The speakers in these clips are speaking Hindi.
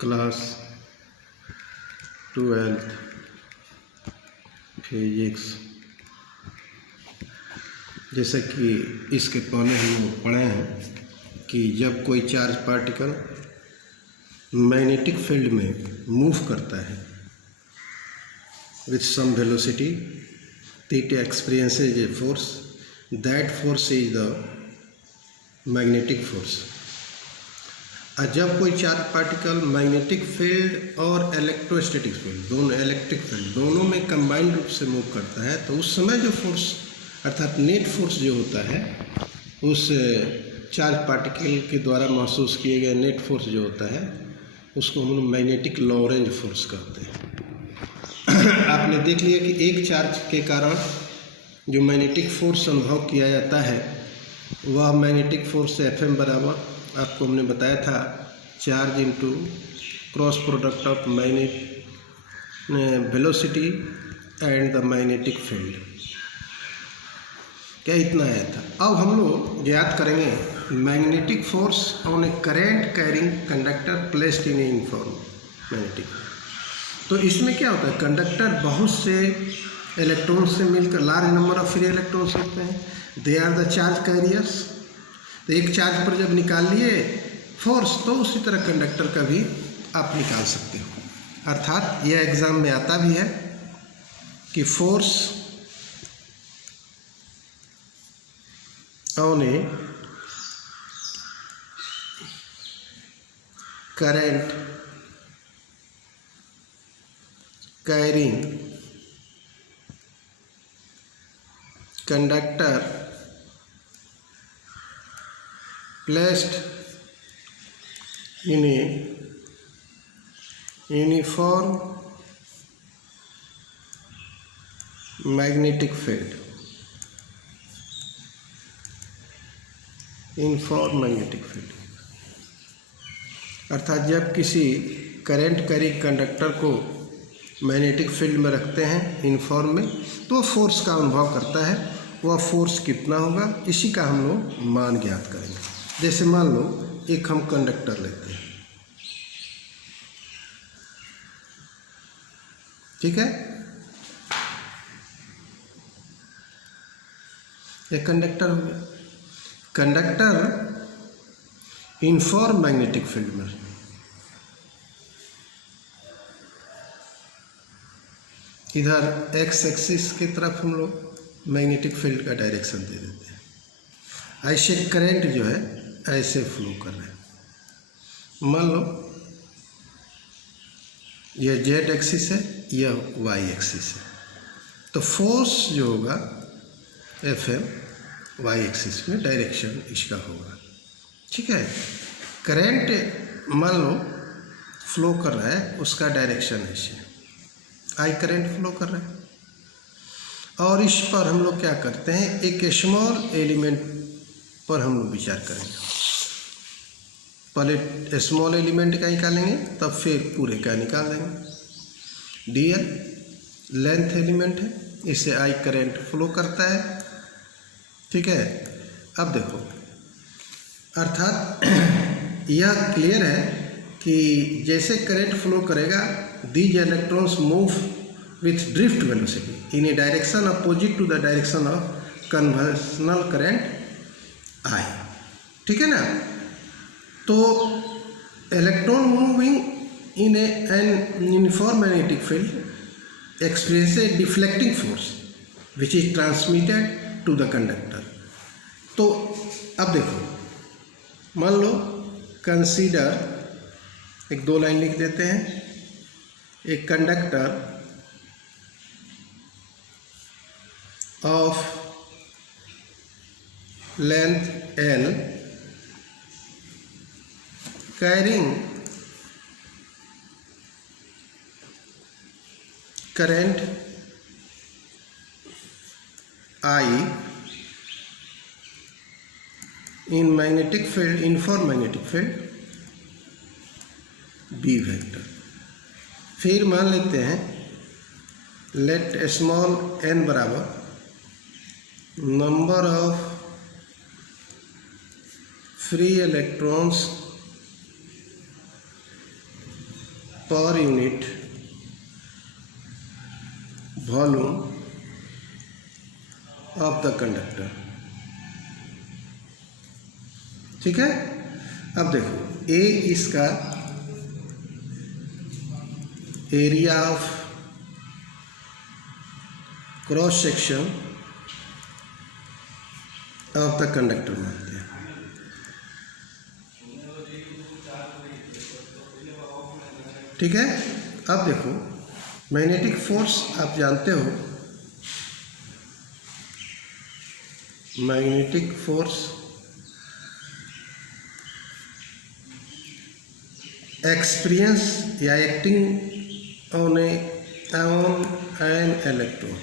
Class 12 physics. जैसे कि इसके पहले हम लोग पढ़े हैं कि जब कोई चार्ज पार्टिकल मैग्नेटिक फील्ड में मूव करता है with some velocity, it experiences a force. That force is the magnetic force. और जब कोई चार्ज पार्टिकल मैग्नेटिक फील्ड और इलेक्ट्रोस्टैटिक फील्ड दोनों में कंबाइंड रूप से मूव करता है तो उस समय जो फोर्स अर्थात नेट फोर्स जो होता है उस चार्ज पार्टिकल के द्वारा महसूस किए गए नेट फोर्स जो होता है उसको हम लोग मैग्नेटिक लॉरेंज फोर्स कहते हैं। आपने देख लिया कि एक चार्ज के कारण जो मैग्नेटिक फोर्स अनुभव किया जाता है वह मैग्नेटिक फोर्स Fm बराबर आपको हमने बताया था charge into cross product of magnet velocity and the magnetic field, क्या इतना आया था। अब हम लोग ज्ञात करेंगे magnetic force on A current carrying conductor placed in uniform magnetic. तो इसमें क्या होता है, कंडक्टर बहुत से इलेक्ट्रॉन से मिलकर large number of free electrons होते हैं, they are the charge carriers. तो एक चार्ज पर जब निकाल लिए फोर्स तो उसी तरह कंडक्टर का भी आप निकाल सकते हो। अर्थात यह एग्जाम में आता भी है कि force on A current carrying conductor placed in a uniform magnetic field, uniform magnetic field. अर्थात जब किसी करंट कैरी कंडक्टर को मैग्नेटिक फील्ड में रखते हैं यूनिफॉर्म में तो फोर्स का अनुभव करता है। वह फोर्स कितना होगा इसी का हम लोग मान ज्ञात करेंगे। जैसे मान लो एक हम कंडक्टर लेते हैं, ठीक है, एक कंडक्टर हो गया। कंडक्टर यूनिफॉर्म मैग्नेटिक फील्ड में, इधर एक्स एक्सिस की तरफ हम लोग मैग्नेटिक फील्ड का डायरेक्शन दे देते हैं। ऐसे करंट जो है ऐसे फ्लो कर रहे हैं। मान लो यह जेड एक्सिस है, यह वाई एक्सिस है, तो फोर्स जो होगा Fm वाई एक्सिस में डायरेक्शन इसका होगा, ठीक है। करंट मान लो फ्लो कर रहा है, उसका डायरेक्शन ऐसे आई करंट फ्लो कर रहा है। और इस पर हम लोग क्या करते हैं, एक स्मॉल एलिमेंट पर हम लोग विचार करेंगे। पहले स्मॉल एलिमेंट का निकालेंगे तब फिर पूरे का निकाल देंगे। dl लेंथ एलिमेंट है, इससे आई करंट फ्लो करता है, ठीक है। अब देखो अर्थात यह क्लियर है कि जैसे करंट फ्लो करेगा these electrons move with drift velocity in a direction opposite to the direction of conventional current I, ठीक है ना। तो electron moving in an uniform magnetic field experience a deflecting force which is transmitted to the conductor. तो अब देखो मान लो कंसीडर, एक दो लाइन लिख देते हैं, एक conductor of length L carrying current I in magnetic field, uniform magnetic field B vector. फिर मान लेते हैं लेट स्मॉल n बराबर number of free electrons per unit volume of the conductor. ठीक है, अब देखो ए इसका area of cross section of the conductor मानते हैं। ठीक है, अब देखो मैग्नेटिक फोर्स आप जानते हो, मैग्नेटिक फोर्स एक्सपीरियंस या एक्टिंग ऑन एन इलेक्ट्रॉन।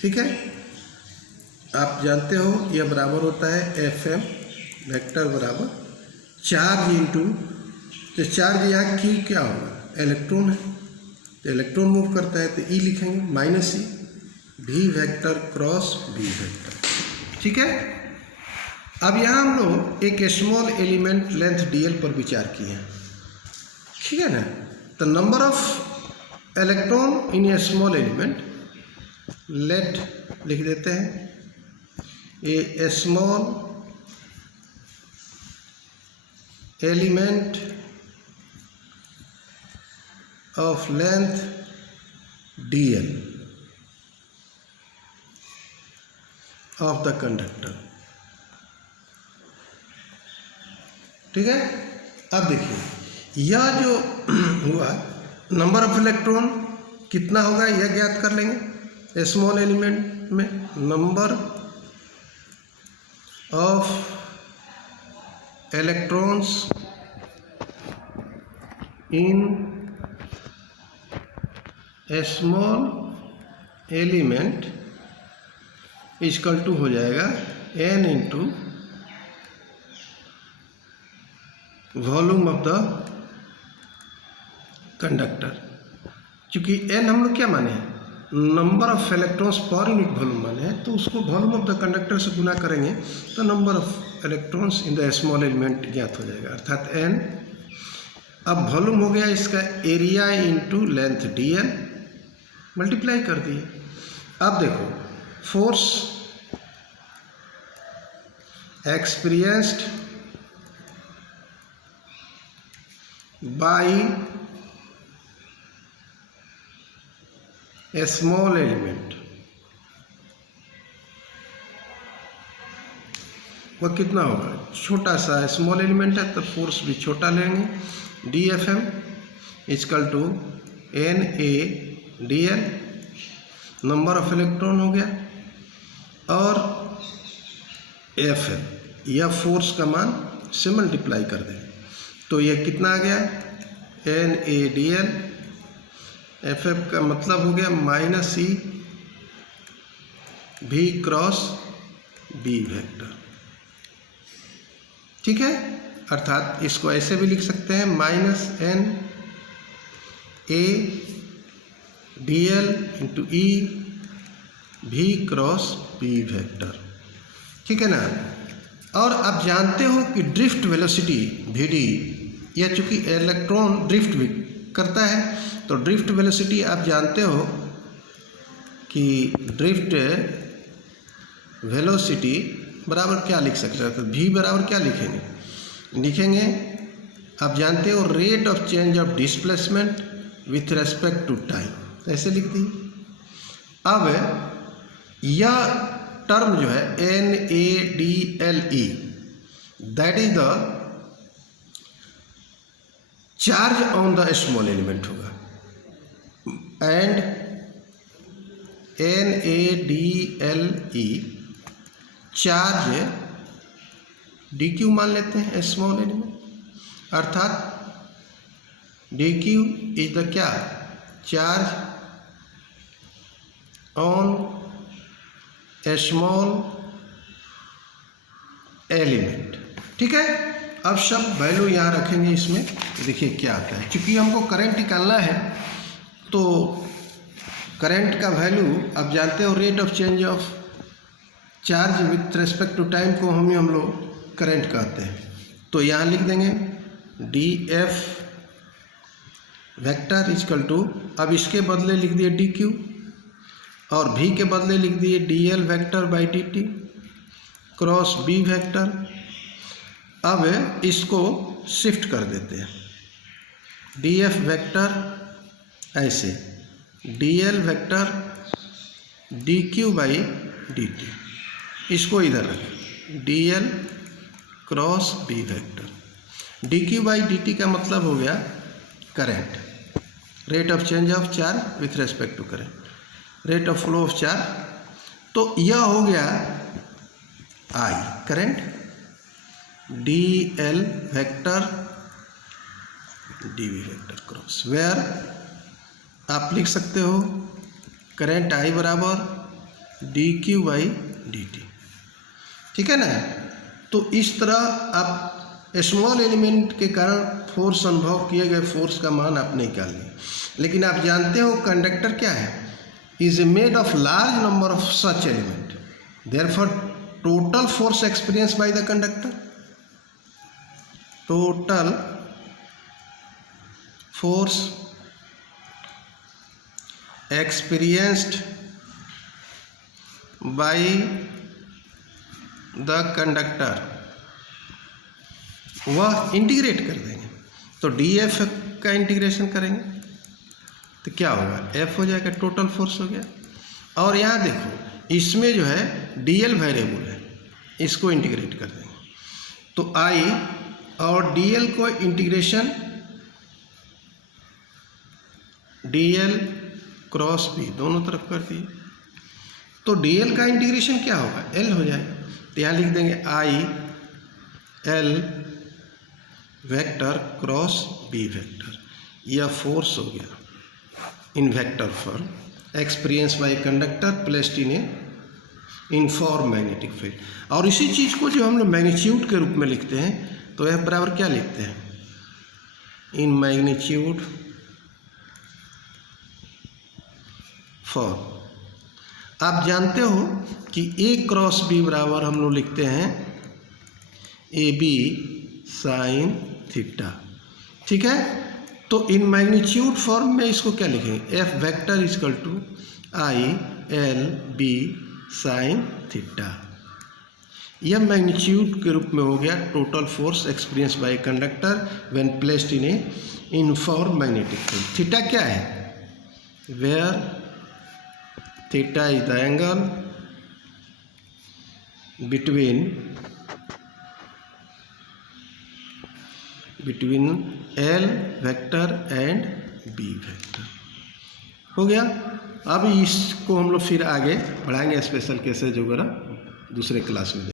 ठीक है, आप जानते हो यह बराबर होता है FM वेक्टर बराबर चार्ज इंटू, तो चार्ज यहाँ की क्या होगा, इलेक्ट्रॉन है, तो इलेक्ट्रॉन मूव करता है तो ई लिखेंगे माइनस ई भी वेक्टर क्रॉस बी वेक्टर। ठीक है, अब यहाँ हम लोग एक स्मॉल एलिमेंट लेंथ dl पर विचार किए हैं। ठीक है ना, तो number of electron in a small element, let लिख देते हैं a small element of length dl of the conductor. ठीक है, अब देखिए यह जो हुआ नंबर ऑफ इलेक्ट्रॉन कितना होगा यह ज्ञात कर लेंगे। स्मॉल एलिमेंट में number of electrons in a small element equal to हो जाएगा n into volume of the conductor. क्योंकि n हम लोग क्या माने हैं, number of electrons per unit volume माने हैं, तो उसको वॉल्यूम ऑफ द कंडक्टर से गुना करेंगे तो number of electrons in the small element ज्ञात हो जाएगा, अर्थात n। अब वॉल्यूम हो गया इसका area into length dl, multiply कर दिए। अब देखो फोर्स एक्सपीरियंस्ड बाय ए स्मॉल एलिमेंट, वह कितना होगा, छोटा सा स्मॉल एलिमेंट है तो फोर्स भी छोटा लेंगे, DFM equal to NaDl, number of electron हो गया, और FM यह फोर्स का मान से मल्टीप्लाई कर दें तो यह कितना आ गया NaDl, FF का मतलब हो गया माइनस ई भी क्रॉस बी वेक्टर। ठीक है, अर्थात इसको ऐसे भी लिख सकते हैं माइनस NaDl इंटू ई भी क्रॉस बी वेक्टर। ठीक है ना, और आप जानते हो कि ड्रिफ्ट वेलोसिटी Vd, या चूँकि इलेक्ट्रॉन ड्रिफ्ट भी करता है तो ड्रिफ्ट वेलोसिटी आप जानते हो कि ड्रिफ्ट वेलोसिटी बराबर क्या लिख सकते हैं, तो v बराबर क्या लिखेंगे आप जानते हो rate of change of displacement with respect to time, ऐसे लिख दी। अब यह टर्म जो है NaDle that is the charge on the small element होगा, एंड NaDle चार्ज dq मान लेते हैं स्मॉल एलिमेंट, अर्थात dq इज द क्या, charge on a small element. ठीक है, अब सब वैल्यू यहाँ रखेंगे इसमें, देखिए क्या आता है। क्योंकि हमको करंट निकालना है तो करंट का वैल्यू आप जानते हो rate of change of charge with respect to time को हम लोग करंट कहते हैं, तो यहाँ लिख देंगे D F vector equal to, अब इसके बदले लिख दिए डी क्यू और भी के बदले लिख दिए D L vector by D T cross B vector. अब इसको शिफ्ट कर देते हैं, डी एफ वेक्टर ऐसे, D L vector D Q by D T, इसको इधर रखें, D L cross B vector. D Q by D T का मतलब हो गया current, rate of change of charge with respect to current, rate of flow of charge. तो यह हो गया I current, D L vector D V vector cross, where आप लिख सकते हो करंट आई बराबर D Q by D T, ठीक है ना। तो इस तरह आप स्मॉल एलिमेंट के कारण फोर्स अनुभव किए गए फोर्स का मान आप निकाल लें। लेकिन आप जानते हो कंडक्टर क्या है, is made of large number of such element, therefore total force experience by the conductor, total force experienced by the conductor, वह इंटीग्रेट कर देंगे। तो डी एफ का इंटीग्रेशन करेंगे तो क्या होगा, एफ हो जाएगा, टोटल फोर्स हो गया। और यहाँ देखो इसमें जो है डी एल वेरिएबल है, इसको इंटीग्रेट कर देंगे तो आई और डी एल को integration D L cross B दोनों तरफ कर दिए, तो डी एल का इंटीग्रेशन क्या होगा, एल हो जाएगा। तो यहाँ लिख देंगे I L vector cross B vector, यह फोर्स हो गया in vector form experience by conductor placed in a uniform magnetic field. और इसी चीज़ को जो हम लोग मैग्नीट्यूड के रूप में लिखते हैं तो यह बराबर क्या लिखते हैं, इन मैग्नीट्यूड फॉर। आप जानते हो कि ए क्रॉस बी बराबर हम लोग लिखते हैं ए बी साइन थीटा, ठीक है। तो इन मैग्नीट्यूड फॉर्म में इसको क्या लिखेंगे, F vector equal to I L B sine theta, यह मैग्नीट्यूड के रूप में हो गया total force experience by conductor when placed in a uniform magnetic field. Theta क्या है, where theta is the angle between L vector and B vector। हो गया। अब इसको हम लोग फिर आगे बढ़ाएंगे, स्पेशल केसेज वगैरह दूसरे क्लास में।